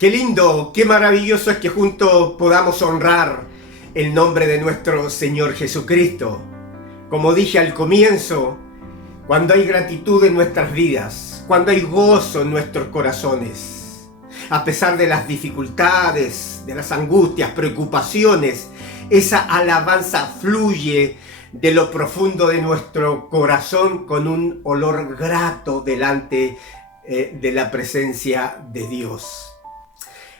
Qué lindo, qué maravilloso es que juntos podamos honrar el nombre de nuestro Señor Jesucristo. Como dije al comienzo, cuando hay gratitud en nuestras vidas, cuando hay gozo en nuestros corazones, a pesar de las dificultades, de las angustias, preocupaciones, esa alabanza fluye de lo profundo de nuestro corazón con un olor grato delante de la presencia de Dios.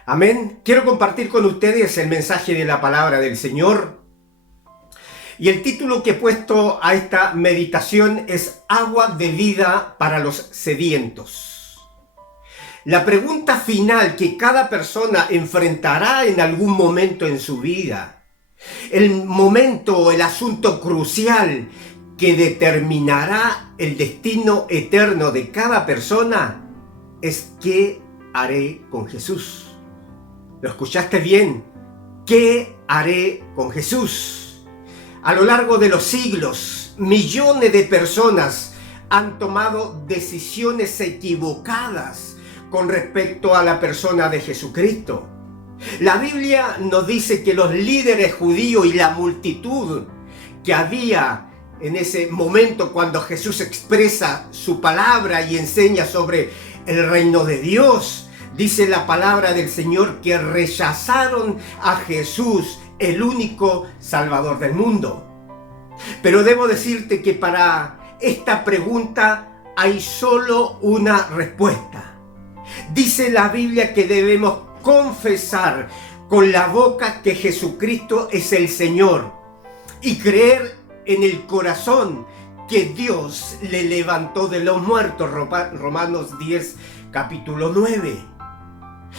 Amén. Quiero compartir con ustedes el mensaje de la palabra del Señor. Y el título que he puesto a esta meditación es Agua de vida para los sedientos. La pregunta final que cada persona enfrentará en algún momento en su vida, el momento, el asunto crucial que determinará el destino eterno de cada persona, es ¿qué haré con Jesús? ¿Lo escuchaste bien? ¿Qué haré con Jesús? A lo largo de los siglos, millones de personas han tomado decisiones equivocadas con respecto a la persona de Jesucristo. La Biblia nos dice que los líderes judíos y la multitud que había en ese momento cuando Jesús expresa su palabra y enseña sobre el reino de Dios, dice la palabra del Señor que rechazaron a Jesús, el único Salvador del mundo. Pero debo decirte que para esta pregunta hay solo una respuesta. Dice la Biblia que debemos confesar con la boca que Jesucristo es el Señor y creer en el corazón que Dios le levantó de los muertos. Romanos 10, capítulo 9.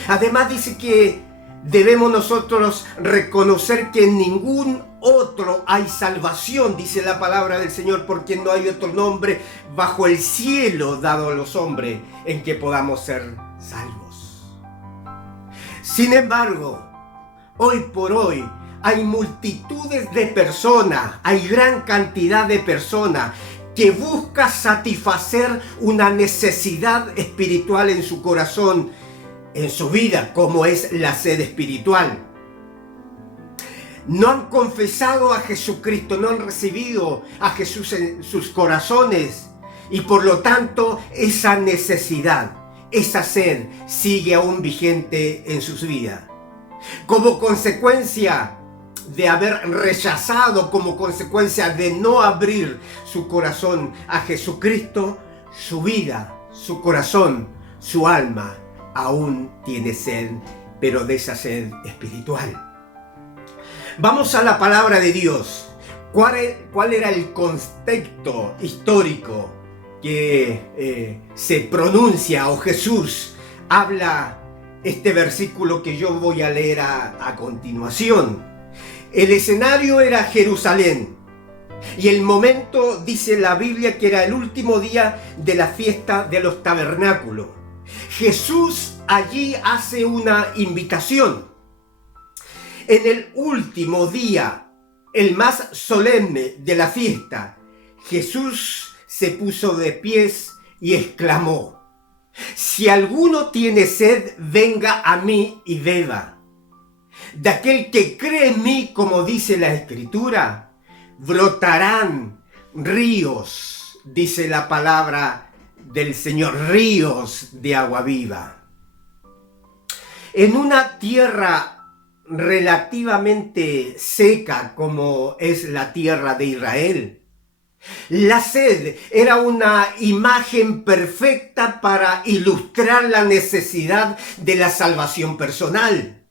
Además dice que debemos nosotros reconocer que en ningún otro hay salvación, dice la palabra del Señor, porque no hay otro nombre bajo el cielo dado a los hombres en que podamos ser salvos. Sin embargo, hoy por hoy hay multitudes de personas, hay gran cantidad de personas que busca satisfacer una necesidad espiritual en su corazón, en su vida, como es la sed espiritual. No han confesado a Jesucristo, no han recibido a Jesús en sus corazones y por lo tanto esa necesidad, esa sed sigue aún vigente en sus vidas. Como consecuencia de haber rechazado, como consecuencia de no abrir su corazón a Jesucristo, su vida, su corazón, su alma aún tiene sed, pero de esa sed espiritual. Vamos a la palabra de Dios. ¿Cuál era el contexto histórico que se pronuncia o Jesús habla este versículo que yo voy a leer a continuación? El escenario era Jerusalén y el momento, dice la Biblia, que era el último día de la fiesta de los tabernáculos. Jesús allí hace una invitación. En el último día, el más solemne de la fiesta, Jesús se puso de pies y exclamó: si alguno tiene sed, venga a mí y beba. De aquel que cree en mí, como dice la Escritura, brotarán ríos, dice la palabra del Señor, ríos de agua viva. En una tierra relativamente seca como es la tierra de Israel, la sed era una imagen perfecta para ilustrar la necesidad de la salvación personal.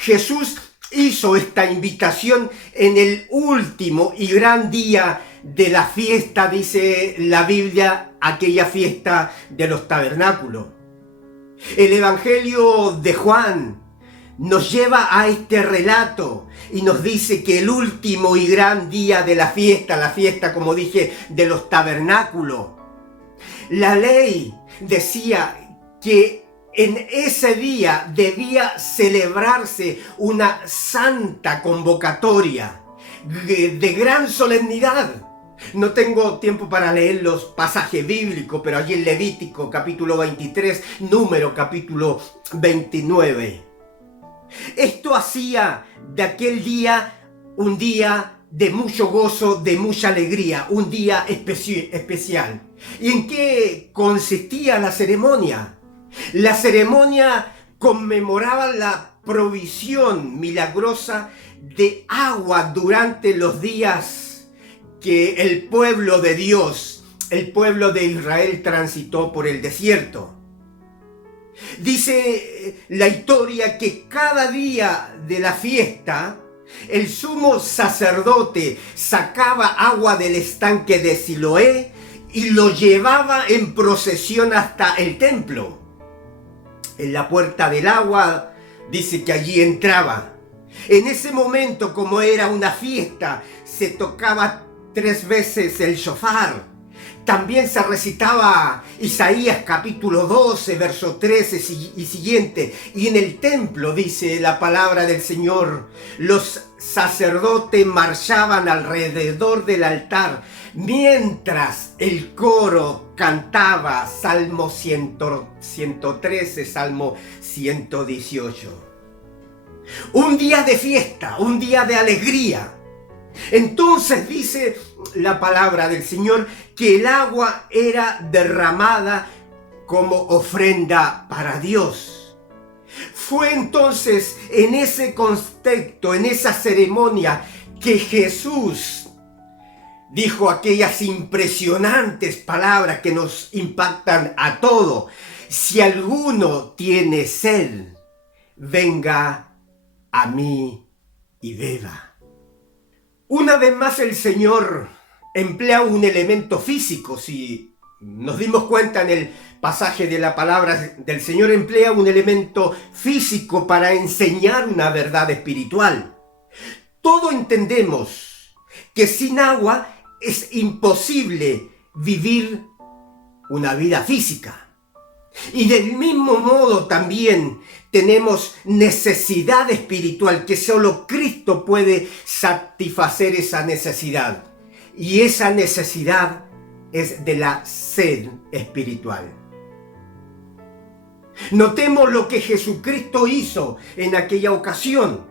Jesús hizo esta invitación en el último y gran día de la fiesta, dice la Biblia, aquella fiesta de los tabernáculos. El Evangelio de Juan nos lleva a este relato y nos dice que el último y gran día de la fiesta, como dije, de los tabernáculos, la ley decía que en ese día debía celebrarse una santa convocatoria de gran solemnidad. No tengo tiempo para leer los pasajes bíblicos, pero allí en Levítico capítulo 23, Número capítulo 29. Esto hacía de aquel día un día de mucho gozo, de mucha alegría, un día especial. ¿Y en qué consistía la ceremonia? La ceremonia conmemoraba la provisión milagrosa de agua durante los días que el pueblo de Dios, el pueblo de Israel, transitó por el desierto. Dice la historia que cada día de la fiesta, el sumo sacerdote sacaba agua del estanque de Siloé y lo llevaba en procesión hasta el templo. En la puerta del agua dice que allí entraba. En ese momento, como era una fiesta, se tocaba 3 veces el shofar. También se recitaba Isaías capítulo 12, verso 13 y siguiente. Y en el templo, dice la palabra del Señor, los sacerdotes marchaban alrededor del altar mientras el coro cantaba Salmo 113, Salmo 118. Un día de fiesta, un día de alegría. Entonces dice la palabra del Señor que el agua era derramada como ofrenda para Dios. Fue entonces en ese contexto, en esa ceremonia, que Jesús dijo aquellas impresionantes palabras que nos impactan a todos. Si alguno tiene sed, venga a mí y beba. Una vez más el Señor emplea un elemento físico. Si nos dimos cuenta en el pasaje de la palabra del Señor, emplea un elemento físico para enseñar una verdad espiritual. Todos entendemos que sin agua es imposible vivir una vida física. Y del mismo modo también tenemos necesidad espiritual, que solo Cristo puede satisfacer esa necesidad. Y esa necesidad es de la sed espiritual. Notemos lo que Jesucristo hizo en aquella ocasión.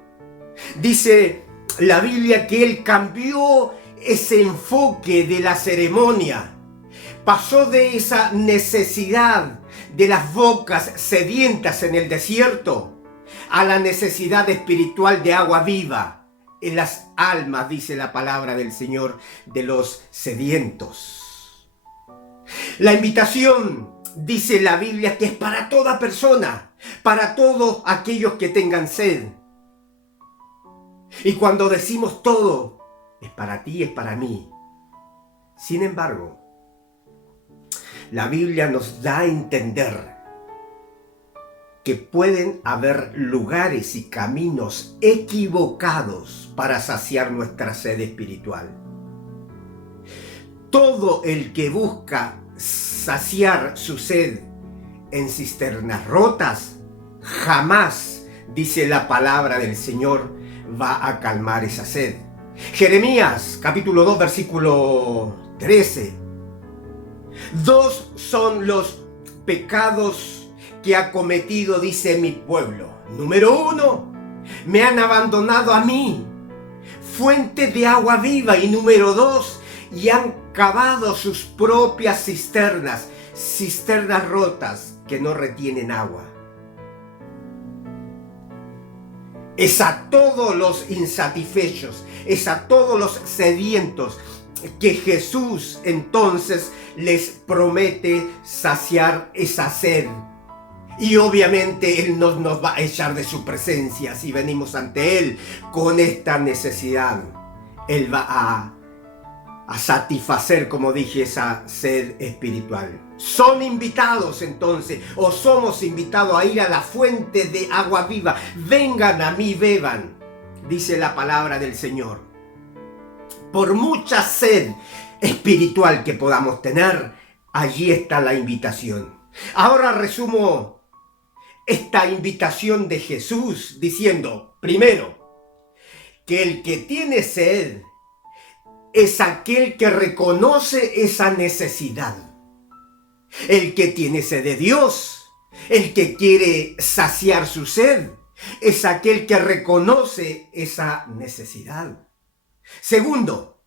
Dice la Biblia que Él cambió ese enfoque de la ceremonia. Pasó de esa necesidad de las bocas sedientas en el desierto a la necesidad espiritual de agua viva en las almas, dice la palabra del Señor, de los sedientos. La invitación, dice la Biblia, que es para toda persona, para todos aquellos que tengan sed. Y cuando decimos todo, es para ti, es para mí. Sin embargo, la Biblia nos da a entender que pueden haber lugares y caminos equivocados para saciar nuestra sed espiritual. Todo el que busca saciar su sed en cisternas rotas, jamás, dice la palabra del Señor, va a calmar esa sed. Jeremías capítulo 2, versículo 13. 2 son los pecados que ha cometido, dice mi pueblo. Número 1, me han abandonado a mí, fuente de agua viva. Y número 2, y han cavado sus propias cisternas, cisternas rotas que no retienen agua. Es a todos los insatisfechos, es a todos los sedientos que Jesús entonces les promete saciar esa sed. Y obviamente Él no nos va a echar de su presencia si venimos ante Él con esta necesidad. Él va a satisfacer, como dije, esa sed espiritual. Son invitados entonces, o somos invitados a ir a la fuente de agua viva. Vengan a mí, beban, dice la palabra del Señor. Por mucha sed espiritual que podamos tener, allí está la invitación. Ahora resumo esta invitación de Jesús diciendo, primero, que el que tiene sed es aquel que reconoce esa necesidad. El que tiene sed de Dios, el que quiere saciar su sed, es aquel que reconoce esa necesidad. Segundo,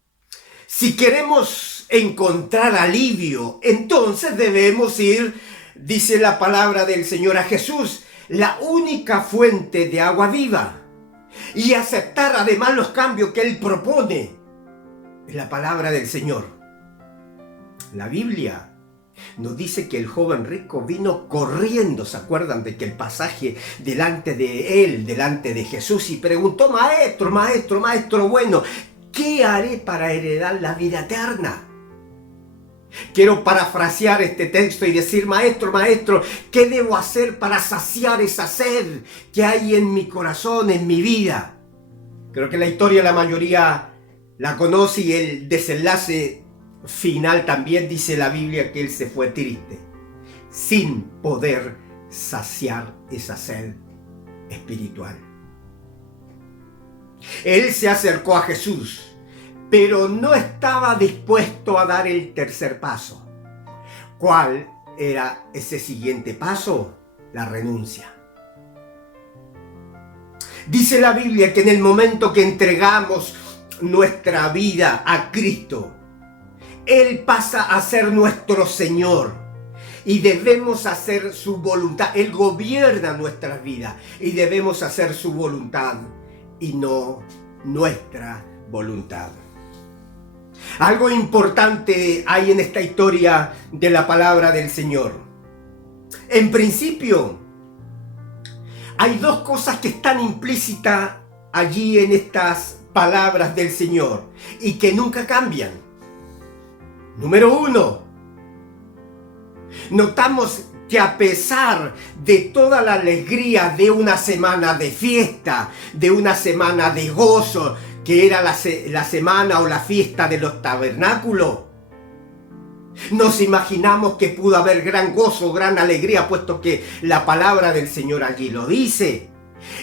si queremos encontrar alivio, entonces debemos ir, dice la palabra del Señor, a Jesús, la única fuente de agua viva, y aceptar además los cambios que Él propone. Es la palabra del Señor. La Biblia nos dice que el joven rico vino corriendo, ¿se acuerdan de que el pasaje delante de él, delante de Jesús, y preguntó: maestro, maestro, maestro bueno, ¿qué haré para heredar la vida eterna? Quiero parafrasear este texto y decir: maestro, maestro, ¿qué debo hacer para saciar esa sed que hay en mi corazón, en mi vida? Creo que la historia la mayoría la conoce, y el desenlace final también dice la Biblia que él se fue triste, sin poder saciar esa sed espiritual. Él se acercó a Jesús, pero no estaba dispuesto a dar el tercer paso. ¿Cuál era ese siguiente paso? La renuncia. Dice la Biblia que en el momento que entregamos nuestra vida a Cristo, Él pasa a ser nuestro Señor y debemos hacer su voluntad. Él gobierna nuestras vidas y debemos hacer su voluntad y no nuestra voluntad. Algo importante hay en esta historia de la palabra del Señor. En principio, hay dos cosas que están implícitas allí en estas palabras del Señor y que nunca cambian. Número uno, notamos que a pesar de toda la alegría de una semana de fiesta, de una semana de gozo, que era la semana o la fiesta de los tabernáculos, nos imaginamos que pudo haber gran gozo, gran alegría, puesto que la palabra del Señor allí lo dice.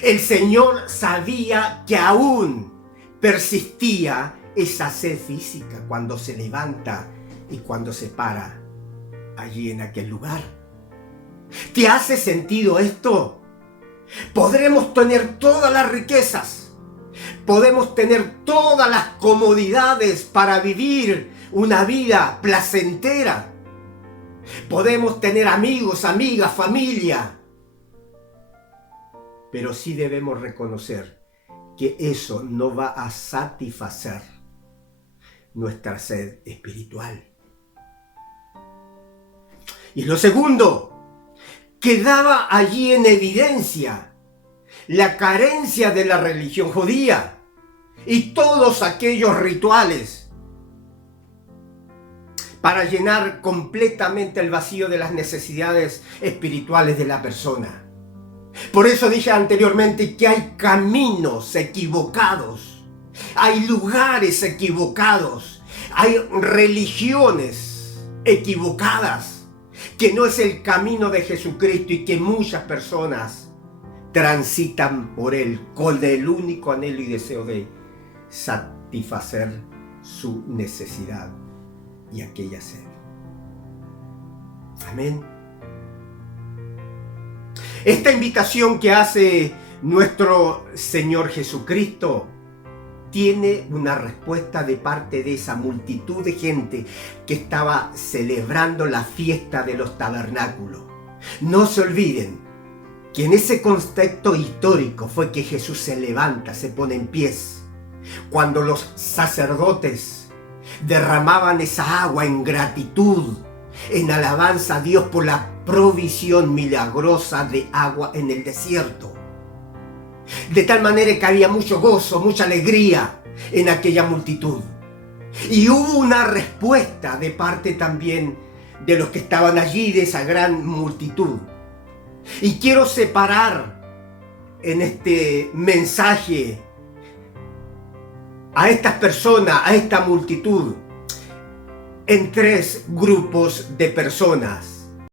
El Señor sabía que aún persistía esa sed física cuando se levanta y cuando se para allí en aquel lugar. ¿Te hace sentido esto? Podremos tener todas las riquezas, podemos tener todas las comodidades para vivir una vida placentera, podemos tener amigos, amigas, familia, pero sí debemos reconocer que eso no va a satisfacer nuestra sed espiritual. Y lo segundo, quedaba allí en evidencia la carencia de la religión judía y todos aquellos rituales para llenar completamente el vacío de las necesidades espirituales de la persona. Por eso dije anteriormente que hay caminos equivocados, hay lugares equivocados, hay religiones equivocadas, que no es el camino de Jesucristo y que muchas personas transitan por él con el único anhelo y deseo de satisfacer su necesidad y aquella sed. Amén. Esta invitación que hace nuestro Señor Jesucristo tiene una respuesta de parte de esa multitud de gente que estaba celebrando la fiesta de los tabernáculos. No se olviden que en ese contexto histórico fue que Jesús se levanta, se pone en pies, cuando los sacerdotes derramaban esa agua en gratitud, en alabanza a Dios por la provisión milagrosa de agua en el desierto. De tal manera que había mucho gozo, mucha alegría en aquella multitud. Y hubo una respuesta de parte también de los que estaban allí, de esa gran multitud. Y quiero separar en este mensaje a estas personas, a esta multitud, en tres grupos de personas.